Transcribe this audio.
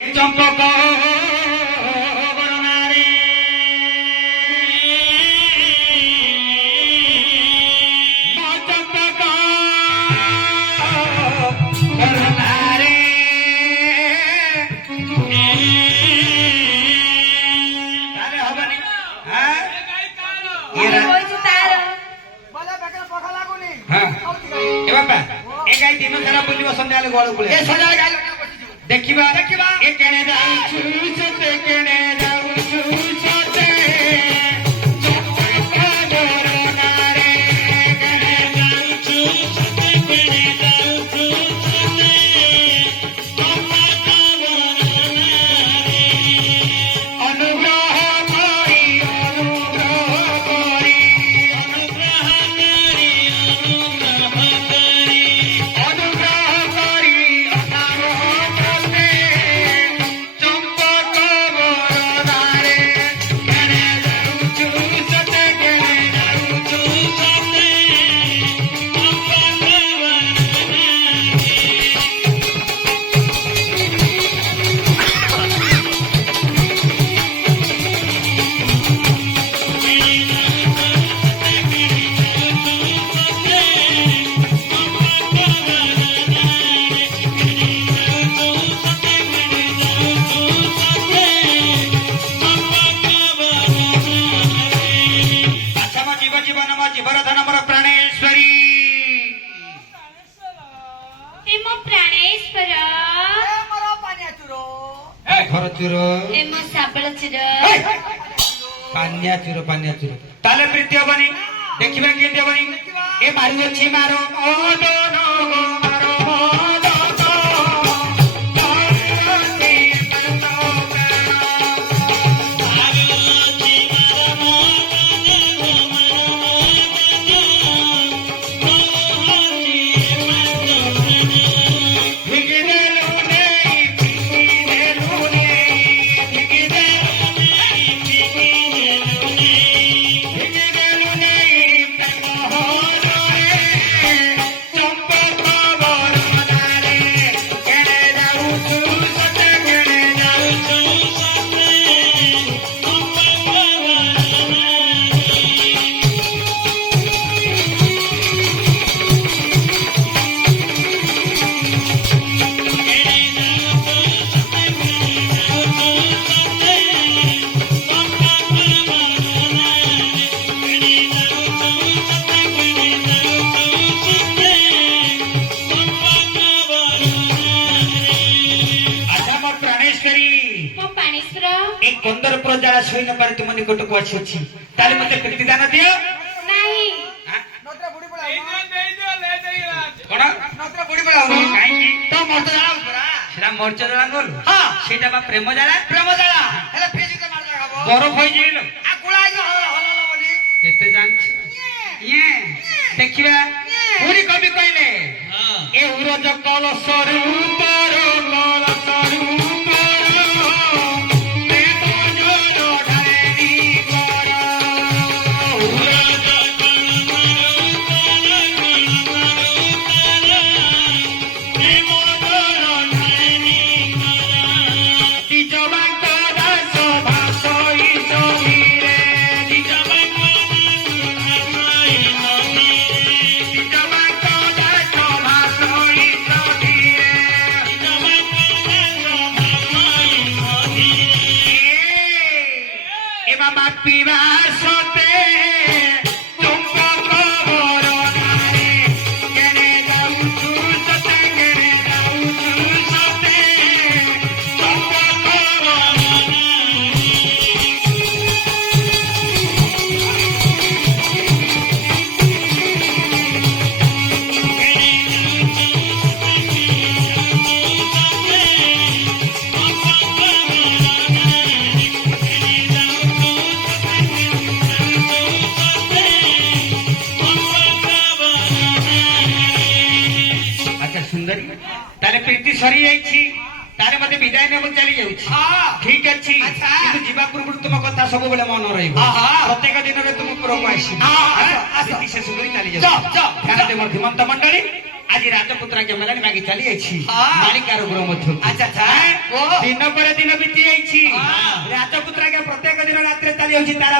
চম্পক देखिबा ए केने जाउछु सते केने जाउछु सते चम्पका मोरनारे केने जाउछु सते केने जाउछु सते चम्पका मोरनारे अनुग्रह करी पान्या चुरो ताले प्रीति हबनी देखिबा के देबनी ए मारी अछि मारो ओ दोनो मारो न पारे तुम निकट को अछि ताले मते प्रतिदान दियो नाही नोत्रा बुडी पडा दे दियो ले देइला कोन नोत्रा बुडी पडा काई की तो मर्द जाला पुरा सेरा मर्च जाला गोल हां सेटा बा प्रेम जाला हेले फेजी के मार लगाबो बरफ होई जेलो आ गुळाई जो हलला बनी केते जानछ ये देखिबा पूरी कवि कहले हां ए उरज कल स्वरूप कल स्वरूप सरी जाइछि तारे मते विदाय ने मन चली जाउछि ठीक अछि किंतु जीवा पूर्व तुम कथा सब बेले मन रहइबो प्रत्येक दिन रे तुम प्रोमाइसी हां आसी से सुगई चली जाउ ध्यान दे मोर धीमंत मंडली ଆଜି ରାଜପୁତ୍ରାଙ୍କ ମେଲାଣି ମାଗି ଚାଲି ଯାଇଛି ହଁ। ମାଣିକାର ଗୃହ ମଧ୍ୟ ଆଚ୍ଛା, ଆଚ୍ଛା। ଓ। ଦିନ ପରେ ଦିନ ବିତି ଯାଇଛି ହଁ। ରାଜପୁତ୍ରାଙ୍କ ପ୍ରତ୍ୟେକ ଦିନ ରାତିରେ ଚାଲି ଯାଉଛି ତାରା